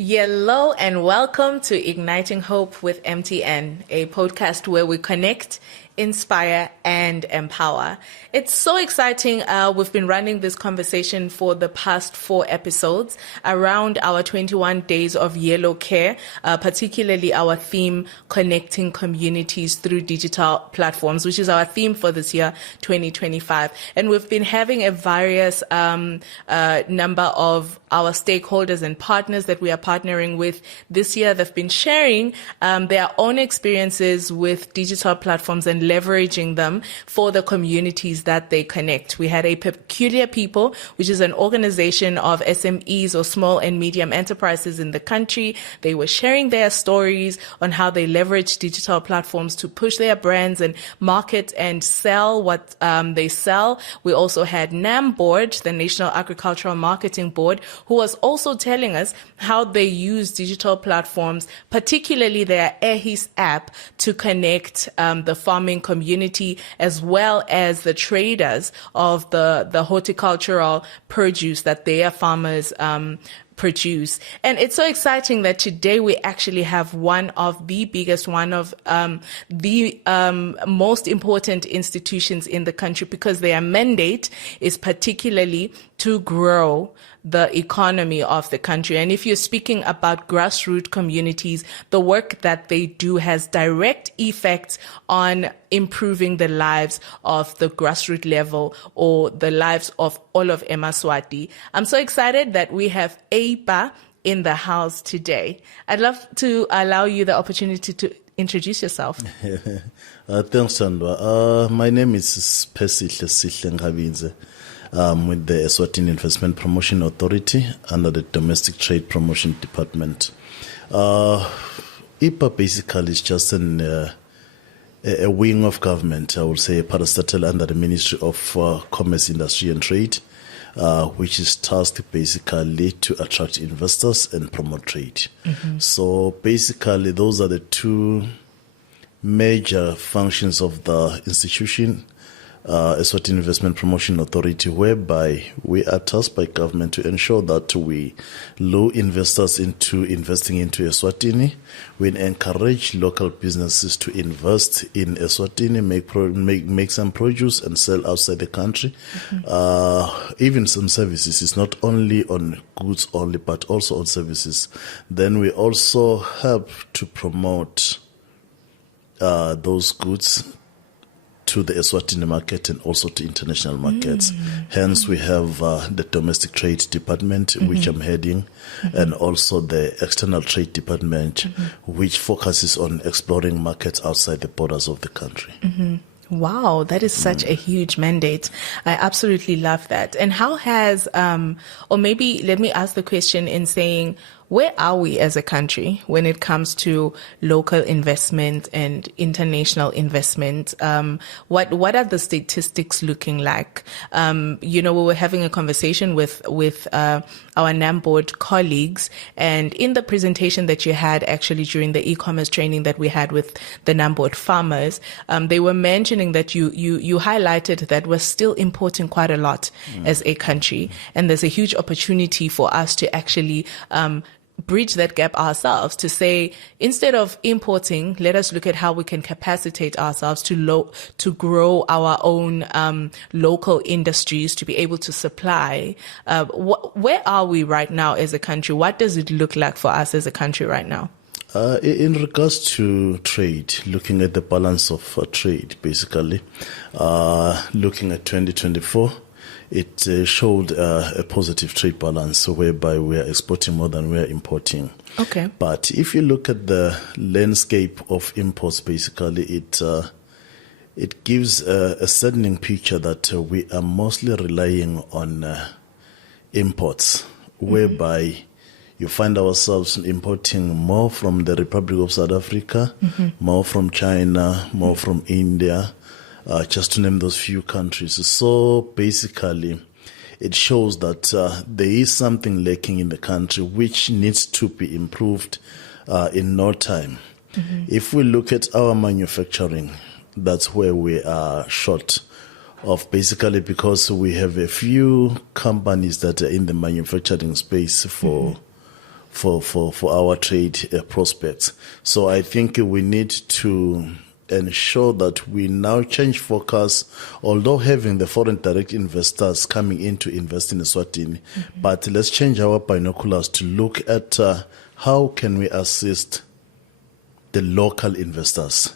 Hello and welcome to Igniting Hope with MTN, a podcast where we connect, inspire, and empower. It's so exciting. We've been running this conversation for the past 4 episodes around our 21 days of yellow care, particularly our theme, connecting communities through digital platforms, which is our theme for this year, 2025. And we've been having a various number of our stakeholders and partners that we are partnering with this year. They've been sharing their own experiences with digital platforms and leveraging them for the communities that they connect. We had a Peculiar People, which is an organization of SMEs or small and medium enterprises in the country. They were sharing their stories on how they leverage digital platforms to push their brands and market and sell what they sell. We also had NAM Board, the National Agricultural Marketing Board, who was also telling us how they use digital platforms, particularly their Ehis app, to connect the farming community as well as the traders of the horticultural produce that their farmers produce. And it's so exciting that today we actually have one of the biggest, one of the most important institutions in the country, because their mandate is particularly to grow the economy of the country. And if you're speaking about grassroots communities, the work that they do has direct effects on improving the lives of the grassroots level or the lives of all of Eswatini. I'm so excited that we have EIPA in the house today. I'd love to allow you the opportunity to introduce yourself. Thanks, Sandra. My name is Sihle Ngabinze. With the Eswatini Investment Promotion Authority under the Domestic Trade Promotion Department. EIPA basically is just a wing of government, I would say, a parastatal under the Ministry of Commerce, Industry and Trade, which is tasked basically to attract investors and promote trade. Mm-hmm. So basically those are the two major functions of the institution, Eswatini Investment Promotion Authority, whereby we are tasked by government to ensure that we lure investors into investing into Eswatini. We encourage local businesses to invest in Eswatini, make some produce and sell outside the country. Mm-hmm. Even some services. It's not only on goods only, but also on services. Then we also help to promote those goods to the Eswatini market and also to international markets. Hence, we have the Domestic Trade Department, which I'm heading, and also the External Trade Department, which focuses on exploring markets outside the borders of the country. Wow, that is such a huge mandate. I absolutely love that. And how has, or maybe let me ask the question in saying, where are we as a country when it comes to local investment and international investment? What are the statistics looking like? We were having a conversation with our NAM board colleagues, and in the presentation that you had actually during the e-commerce training that we had with the NAM board farmers, they were mentioning that you highlighted that we're still importing quite a lot as a country, and there's a huge opportunity for us to actually bridge that gap ourselves, to say, instead of importing, let us look at how we can capacitate ourselves to grow our own local industries, to be able to supply. Where are we right now as a country? What does it look like for us as a country right now? In regards to trade, looking at the balance of trade, basically, looking at 2024, it showed a positive trade balance whereby we are exporting more than we are importing. Okay. But if you look at the landscape of imports, basically it gives a saddening picture that we are mostly relying on imports, whereby you find ourselves importing more from the Republic of South Africa, more from China, more from India, just to name those few countries. So basically, it shows that there is something lacking in the country which needs to be improved in no time. If we look at our manufacturing, that's where we are short of, basically because we have a few companies that are in the manufacturing space for for our trade prospects. So I think we need to ensure that we now change focus, although having the foreign direct investors coming in to invest in Eswatini, but let's change our binoculars to look at how can we assist the local investors,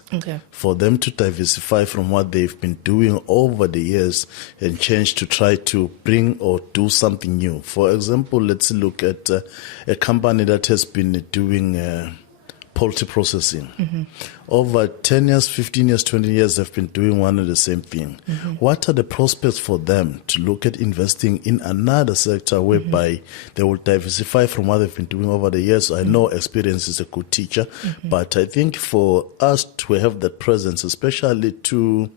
for them to diversify from what they've been doing over the years and change to try to bring or do something new. For example, let's look at a company that has been doing poultry processing. Over 10 years, 15 years, 20 years, they've been doing one and the same thing. What are the prospects for them to look at investing in another sector whereby they will diversify from what they've been doing over the years? I know experience is a good teacher, but I think for us to have that presence, especially to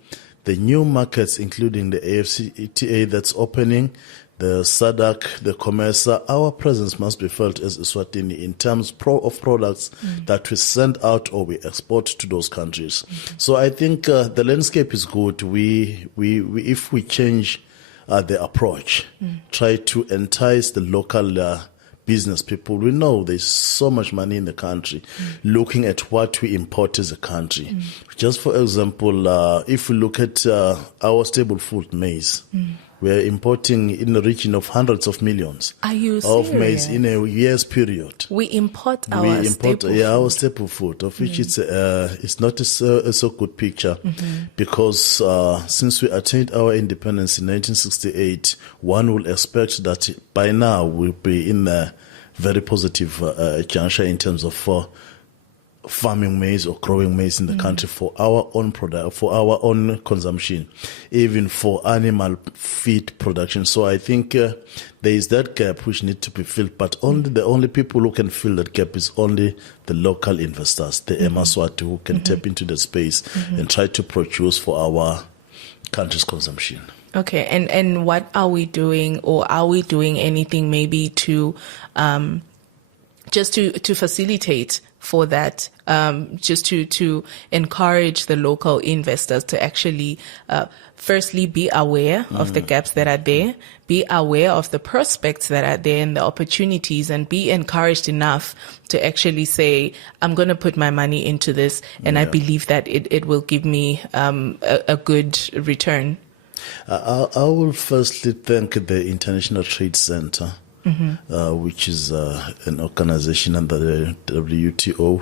the new markets, including the AFCTA that's opening, the SADC, the COMESA, our presence must be felt as Eswatini in terms of products that we send out or we export to those countries. So I think the landscape is good. If we change the approach, try to entice the local business people. We know there's so much money in the country looking at what we import as a country. Just for example, if we look at our staple food, maize, we're importing in the region of hundreds of millions of maize in a year's period. We import our staple food. Our staple food, of which it's not a so good picture, because since we attained our independence in 1968, one will expect that by now we'll be in a very positive juncture in terms of farming maize or growing maize in the country for our own product, for our own consumption, even for animal feed production. So I think there is that gap which needs to be filled, but the only people who can fill that gap is only the local investors, the Eswatini, who can tap into the space and try to produce for our country's consumption. Okay, and what are we doing, or are we doing anything maybe to just to facilitate for that, just to encourage the local investors to actually firstly be aware of the gaps that are there, be aware of the prospects that are there and the opportunities, and be encouraged enough to actually say, I'm going to put my money into this, and I believe that it will give me a good return. I will firstly thank the International Trade Center, which is an organization under the WTO,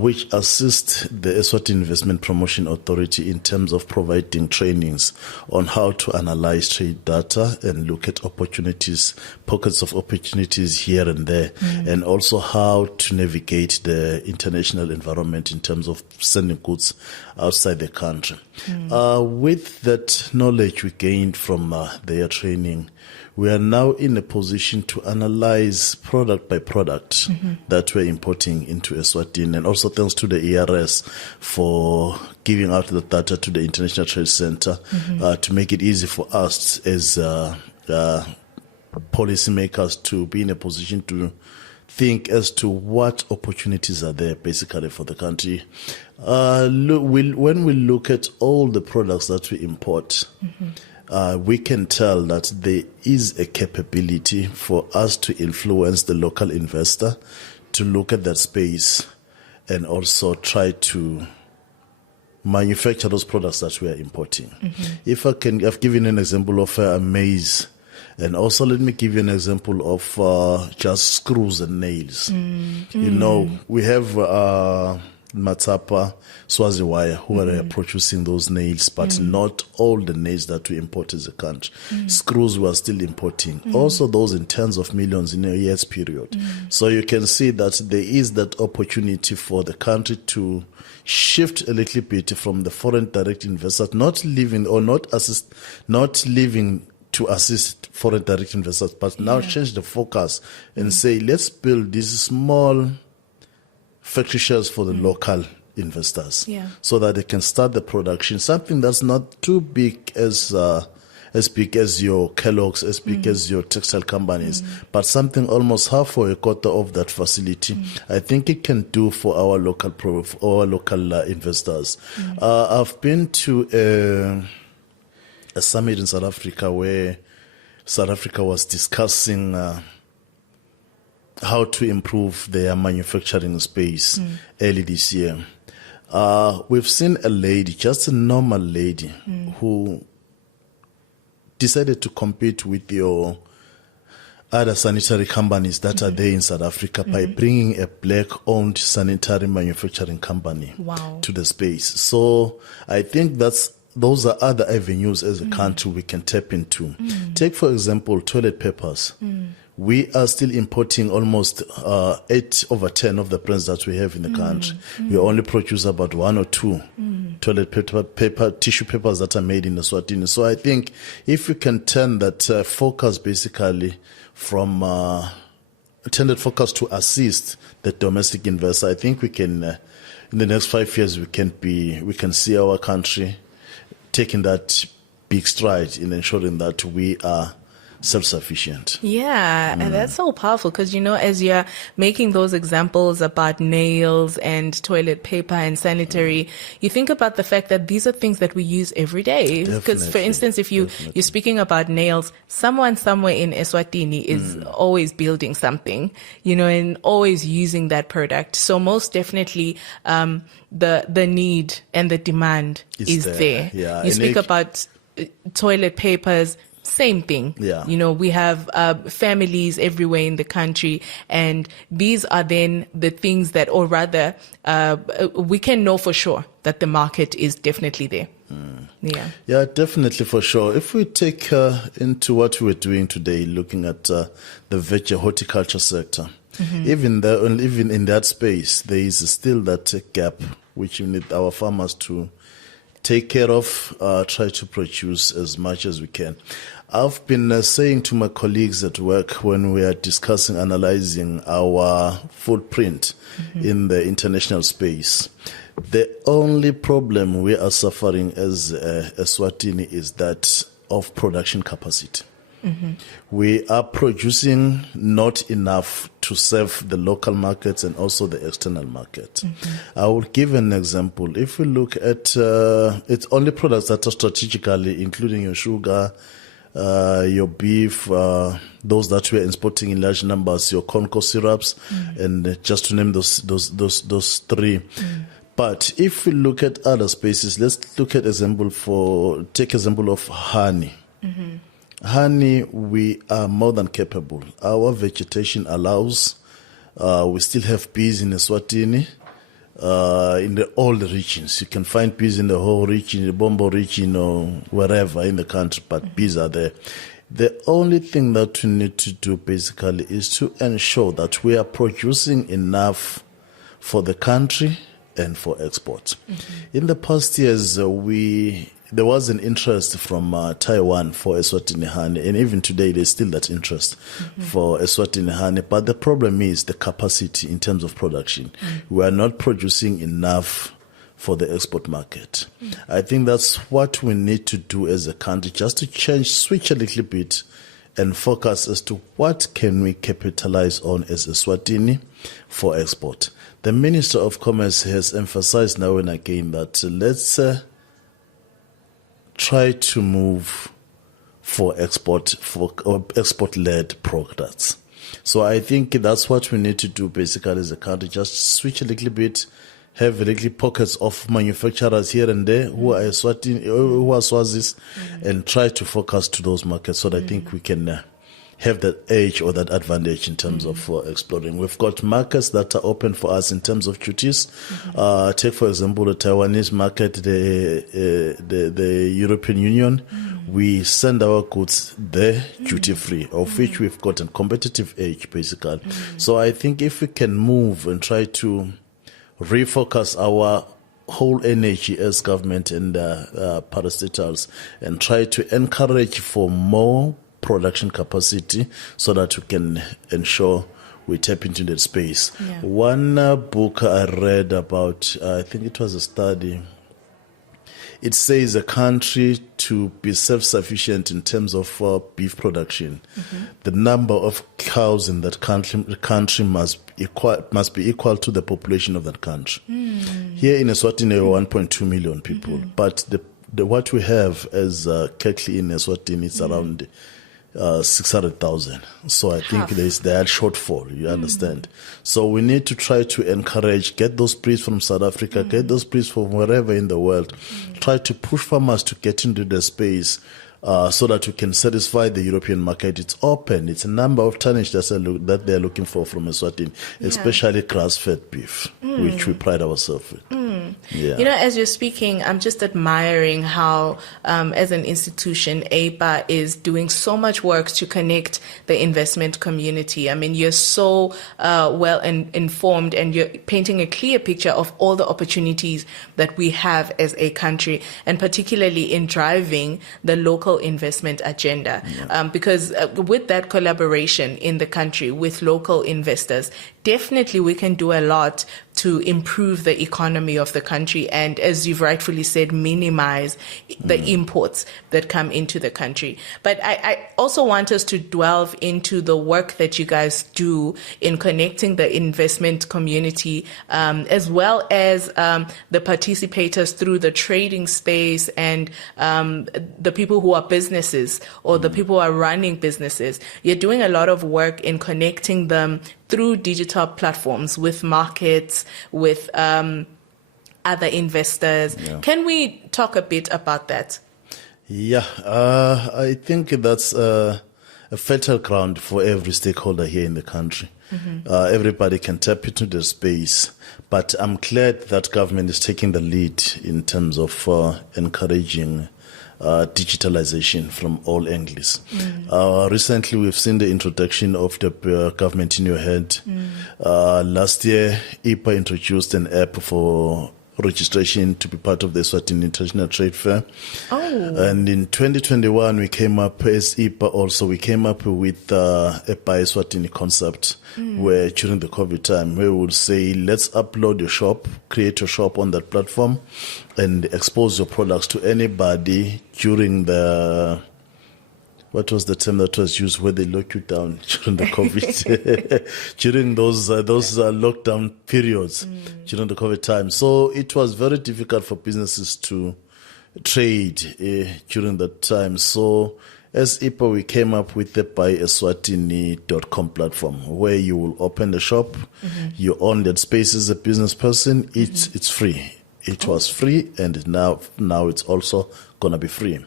which assists the Eswatini Investment Promotion Authority in terms of providing trainings on how to analyze trade data and look at opportunities, pockets of opportunities here and there, and also how to navigate the international environment in terms of sending goods outside the country. With that knowledge we gained from their training, we are now in a position to analyze product by product that we're importing into Eswatini, and also thanks to the ERS for giving out the data to the International Trade Center to make it easy for us as policymakers to be in a position to think as to what opportunities are there basically for the country. When we look at all the products that we import, we can tell that there is a capability for us to influence the local investor to look at that space and also try to manufacture those products that we are importing. If I can, I've given an example of maize, and also let me give you an example of just screws and nails. You know, we have Matsapa, Swaziwaya, who are producing those nails, but not all the nails that we import as a country. Screws we are still importing. Also those in tens of millions in a year's period. So you can see that there is that opportunity for the country to shift a little bit from the foreign direct investors, not leaving to assist foreign direct investors, but now change the focus and say, let's build these small factory shells for the local investors, so that they can start the production. Something that's not too big as your Kellogg's, as big as your textile companies, but something almost half or a quarter of that facility. I think it can do for our local investors. I've been to a summit in South Africa where South Africa was discussing how to improve their manufacturing space early this year. We've seen a lady, just a normal lady, who decided to compete with your other sanitary companies that are there in South Africa by bringing a black-owned sanitary manufacturing company to the space. So I think those are other avenues as a country we can tap into. Take, for example, toilet papers. We are still importing almost 8 over 10 of the brands that we have in the country. We only produce about 1 or 2 toilet paper, tissue papers that are made in Eswatini. So I think if we can turn that focus basically from intended focus to assist the domestic investor, I think we can, in the next 5 years, we can see our country taking that big stride in ensuring that we are self-sufficient. Yeah, and that's so powerful because, as you're making those examples about nails and toilet paper and sanitary, you think about the fact that these are things that we use every day. Because, for instance, if you're speaking about nails, someone somewhere in Eswatini is always building something, and always using that product. So most definitely, the need and the demand is there. Yeah. You speak about toilet papers. Same thing. Yeah. We have families everywhere in the country, and these are then the things that, or rather, we can know for sure that the market is definitely there. Yeah, definitely, for sure. If we take into what we're doing today, looking at the horticulture sector, even in that space, there is still that gap which we need our farmers to take care of, try to produce as much as we can. I've been saying to my colleagues at work when we are discussing, analyzing our footprint in the international space, the only problem we are suffering as Eswatini is that of production capacity. We are producing not enough to serve the local markets and also the external market. I will give an example. If we look at it's only products that are strategically, including your sugar, your beef, those that we are exporting in large numbers, your corn syrups, and just to name those 3. But if we look at other spaces, let's take example of honey. Honey, we are more than capable. Our vegetation allows. We still have bees in Eswatini, in all the regions. You can find bees in the whole region, the Bombo region, or wherever in the country, but bees are there. The only thing that we need to do basically is to ensure that we are producing enough for the country and for export. In the past years, there was an interest from Taiwan for Eswatini honey, and even today there's still that interest for Eswatini honey. But the problem is the capacity in terms of production. We are not producing enough for the export market. I think that's what we need to do as a country, just to switch a little bit and focus as to what can we capitalize on as Eswatini for export. The Minister of Commerce has emphasized now and again that let's try to move for export-led products. So I think that's what we need to do basically as a country, just switch a little bit, have a little pockets of manufacturers here and there who are Swazis, and try to focus to those markets so that I think we can have that edge or that advantage in terms of exploring. We've got markets that are open for us in terms of duties. Take, for example, the Taiwanese market, the European Union. We send our goods there duty-free, of which we've got a competitive edge, basically. So I think if we can move and try to refocus our whole energy as government and parastatals and try to encourage for more production capacity so that we can ensure we tap into that space. One book I read about, I think it was a study, it says a country to be self-sufficient in terms of beef production, the number of cows in that country must be equal to the population of that country. Here in Eswatini, there are 1.2 million people, but what we have as cattle in Eswatini is around 600,000. So I think there's that shortfall, you understand. So we need to try to encourage, get those breeds from South Africa, get those breeds from wherever in the world, try to push farmers to get into the space so that we can satisfy the European market. It's open. It's a number of tonnage that they're looking for from Eswatini, especially grass-fed beef, which we pride ourselves with. Yeah. You know, as you're speaking, I'm just admiring how, as an institution, EIPA is doing so much work to connect the investment community. I mean, you're so well informed, and you're painting a clear picture of all the opportunities that we have as a country, and particularly in driving the local investment agenda. Because with that collaboration in the country with local investors, definitely we can do a lot to improve the economy of the country and, as you've rightfully said, minimize the imports that come into the country. But I also want us to delve into the work that you guys do in connecting the investment community, as well as the participators through the trading space and the people who are businesses or the people who are running businesses. You're doing a lot of work in connecting them through digital platforms with markets, with other investors. Can we talk a bit about that? Yeah, I think that's a fertile ground for every stakeholder here in the country. Everybody can tap into the space, but I'm glad that government is taking the lead in terms of encouraging digitalization from all angles. Recently, we've seen the introduction of the government in your head. Last year, EIPA introduced an app for registration to be part of the Eswatini International Trade Fair. And in 2021, we came up as EIPA also, we came up with a Buy Eswatini concept where during the COVID time, we would say, let's upload your shop, create your shop on that platform and expose your products to anybody during the, what was the term that was used where they lock you down during the COVID, during those lockdown periods during the COVID time. So it was very difficult for businesses to trade during that time. So as EIPA, we came up with the buyeswatini.com platform where you will open the shop, you own that space as a business person, it's free. It was free, and now it's also gonna be free.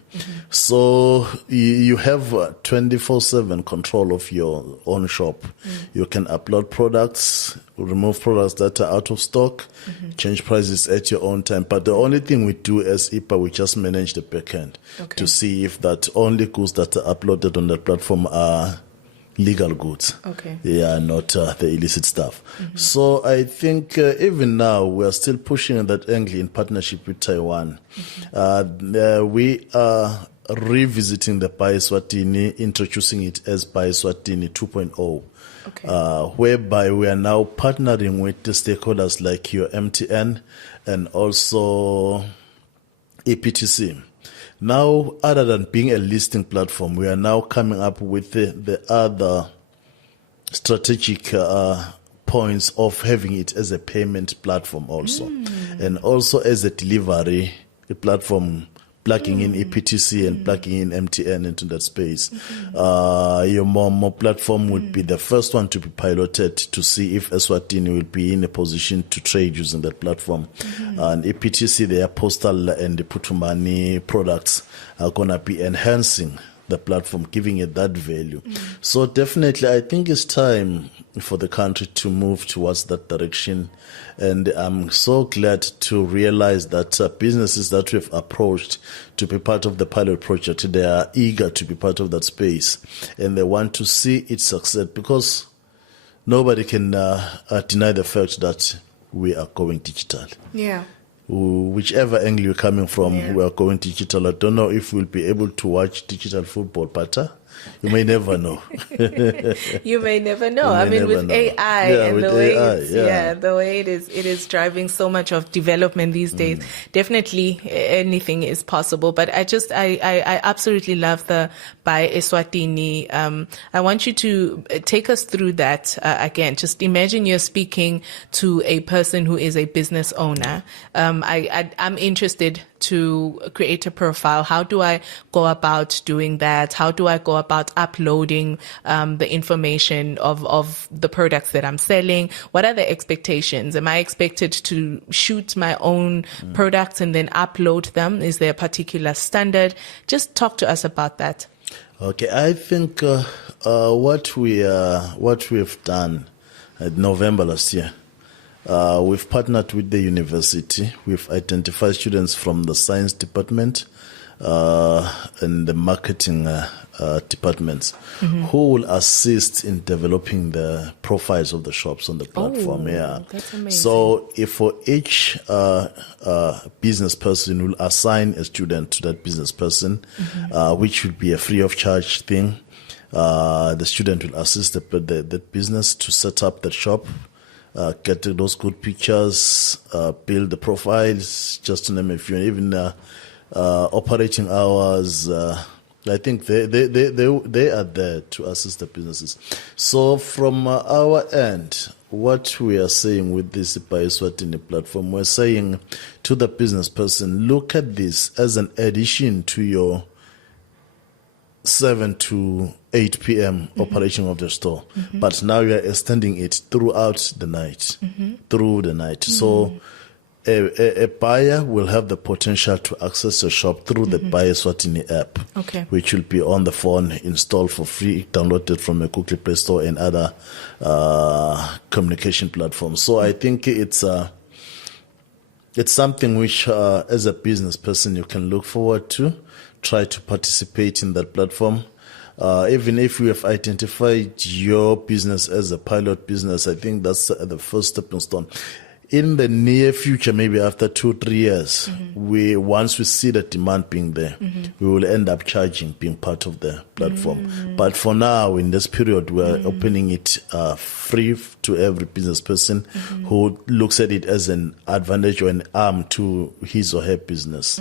So you have 24/7 control of your own shop. You can upload products, remove products that are out of stock, change prices at your own time. But the only thing we do as EIPA, we just manage the backend to see if that only goods that are uploaded on that platform are legal goods. Yeah, not the illicit stuff. So I think even now we are still pushing that angle in partnership with Taiwan. We are revisiting the Buy Eswatini, introducing it as Buy Eswatini 2.0, whereby we are now partnering with the stakeholders like your MTN and also EPTC. Now, other than being a listing platform, we are now coming up with the other strategic points of having it as a payment platform also, and also as a delivery platform, plugging in EPTC and plugging in MTN into that space. Your Momo platform would be the first one to be piloted to see if Eswatini will be in a position to trade using that platform. And EPTC, their postal and the Putumani products are going to be enhancing the platform, giving it that value. So definitely, I think it's time for the country to move towards that direction. And I'm so glad to realize that businesses that we've approached to be part of the pilot project, they are eager to be part of that space. And they want to see it succeed, because nobody can deny the fact that we are going digital. Whichever angle you're coming from, we are going digital. I don't know if we'll be able to watch digital football, but you may never know. You may never know. I mean, with AI and the way the way it is driving so much of development these days, definitely anything is possible. But I absolutely love the Buy Eswatini. I want you to take us through that again. Just imagine you're speaking to a person who is a business owner. I'm interested to create a profile? How do I go about doing that? How do I go about uploading the information of the products that I'm selling? What are the expectations? Am I expected to shoot my own products and then upload them? Is there a particular standard? Just talk to us about that. Okay, I think what we've done in November last year, we've partnered with the university. We've identified students from the science department and the marketing departments who will assist in developing the profiles of the shops on the platform. That's amazing. So if for each business person, will assign a student to that business person, which will be a free of charge thing. The student will assist the business to set up the shop, get those good pictures, build the profiles, just to name a few, even operating hours. I think they are there to assist the businesses. So from our end, what we are saying with this Eswatini platform, we're saying to the business person, look at this as an addition to your 7 to 8 p.m. operation of the store. But now you are extending it throughout the night, So a buyer will have the potential to access your shop through the Buy Eswatini app, which will be on the phone, installed for free, downloaded from a Google Play Store and other communication platforms. So I think it's something which, as a business person, you can look forward to. Try to participate in that platform. Even if we have identified your business as a pilot business, I think that's the first stepping stone. In the near future, maybe after 2-3 years, once we see the demand being there, we will end up charging, being part of the platform. But for now, in this period, we're opening it free to every business person who looks at it as an advantage or an arm to his or her business.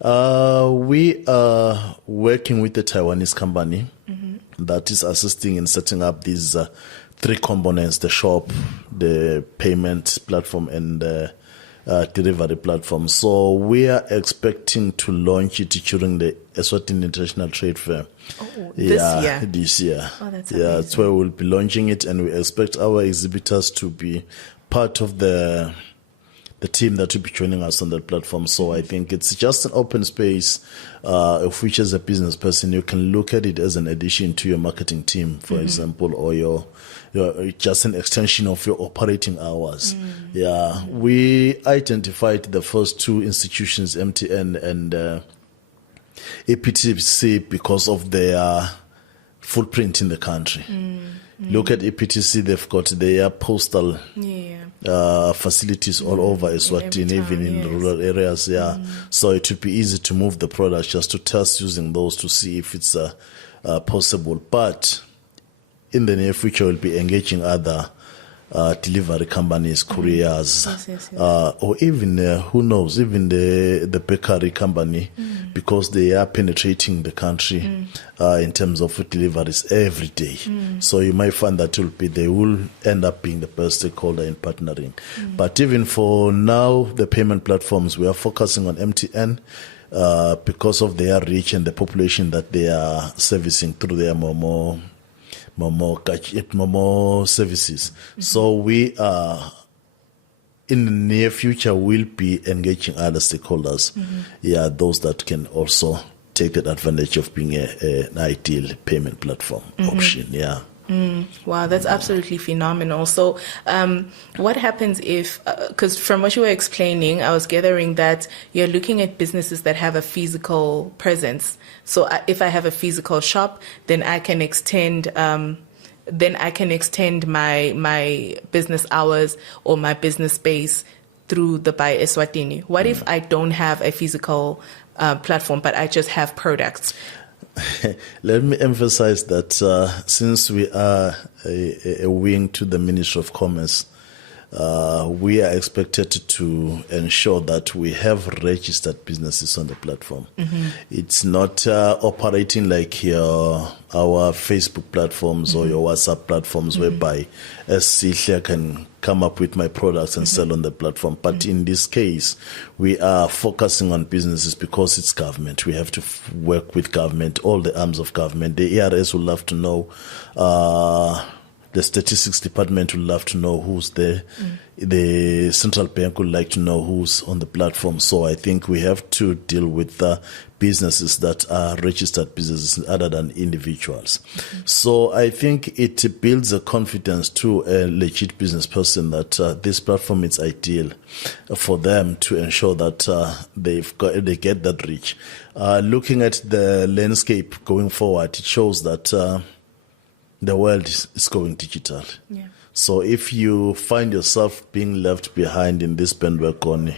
We are working with a Taiwanese company that is assisting in setting up these 3 components: the shop, the payment platform, and the delivery platform. So we are expecting to launch it during the Eswatini International Trade Fair. This year. Oh, that's amazing. That's where we'll be launching it, and we expect our exhibitors to be part of the team that will be joining us on that platform. So I think it's just an open space, of which as a business person, you can look at it as an addition to your marketing team, for example, or your just an extension of your operating hours. We identified the first 2 institutions, MTN and EPTC, because of their footprint in the country. Look at EPTC, they've got their postal facilities all over Eswatini, even in rural areas. So it would be easy to move the product, just to test using those to see if it's possible. But in the near future, we'll be engaging other delivery companies, couriers, or even, who knows, even the bakery company, because they are penetrating the country in terms of deliveries every day. So you might find that they will end up being the best stakeholder in partnering. But even for now, the payment platforms, we are focusing on MTN because of their reach and the population that they are servicing through their Momo services. So we are, in the near future, will be engaging other stakeholders. Those that can also take that advantage of being an ideal payment platform option. Wow, that's absolutely phenomenal. So what happens if, because from what you were explaining, I was gathering that you're looking at businesses that have a physical presence. So if I have a physical shop, then I can extend my business hours or my business space through the Buy Eswatini. What if I don't have a physical platform, but I just have products? Let me emphasize that since we are a wing to the Ministry of Commerce, we are expected to ensure that we have registered businesses on the platform. It's not operating like our Facebook platforms or your WhatsApp platforms, whereby as Sihle can come up with my products and sell on the platform. But in this case, we are focusing on businesses because it's government. We have to work with government, all the arms of government. The ERS will love to know. The statistics department would love to know who's there. The central bank would like to know who's on the platform. So I think we have to deal with businesses that are registered businesses other than individuals. So I think it builds a confidence to a legit business person that this platform is ideal for them to ensure that they get that reach. Looking at the landscape going forward, it shows that the world is going digital. Yeah. So if you find yourself being left behind in this bandwagon,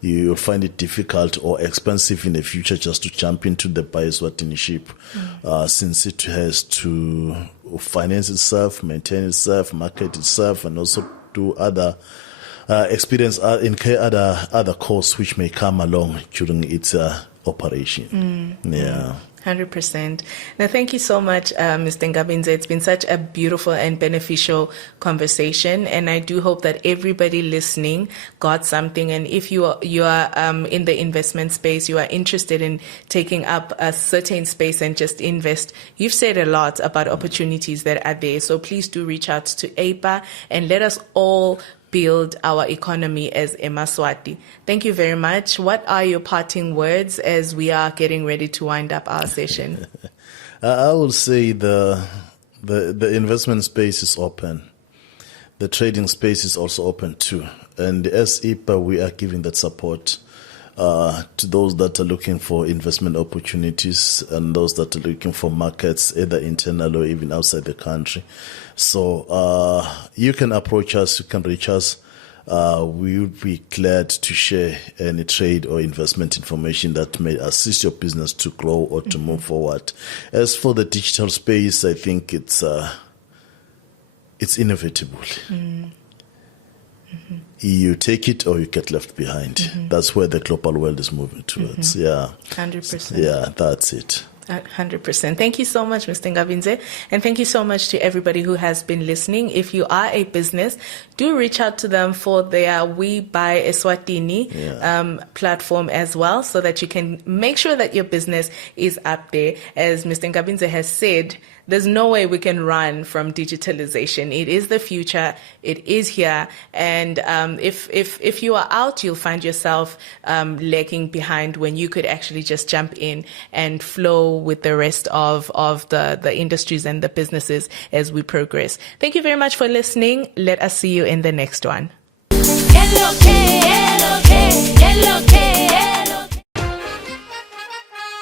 you'll find it difficult or expensive in the future just to jump into the Eswatini ship, since it has to finance itself, maintain itself, market itself, and also do other experience incur other costs which may come along during its operation. Yeah. 100%. Now, thank you so much, Mr. Ngabinze. It's been such a beautiful and beneficial conversation, and I do hope that everybody listening got something. And if you are in the investment space, you are interested in taking up a certain space and just invest, you've said a lot about opportunities that are there. So please do reach out to EIPA and let us all build our economy as eMaswati. Thank you very much. What are your parting words as we are getting ready to wind up our session? I will say the investment space is open. The trading space is also open too. And as EIPA, we are giving that support to those that are looking for investment opportunities and those that are looking for markets, either internal or even outside the country. So you can approach us, you can reach us. We would be glad to share any trade or investment information that may assist your business to grow or to move forward. As for the digital space, I think it's inevitable. You take it or you get left behind. That's where the global world is moving towards. Yeah. 100%. Yeah, that's it. 100%. Thank you so much, Mr. Ngabinze. And thank you so much to everybody who has been listening. If you are a business, do reach out to them for their We Buy Eswatini platform as well, so that you can make sure that your business is up there. As Mr. Ngabinze has said, there's no way we can run from digitalization. It is the future. It is here. And if you are out, you'll find yourself lagging behind when you could actually just jump in and flow with the rest of the industries and the businesses as we progress. Thank you very much for listening. Let us see you in the next one.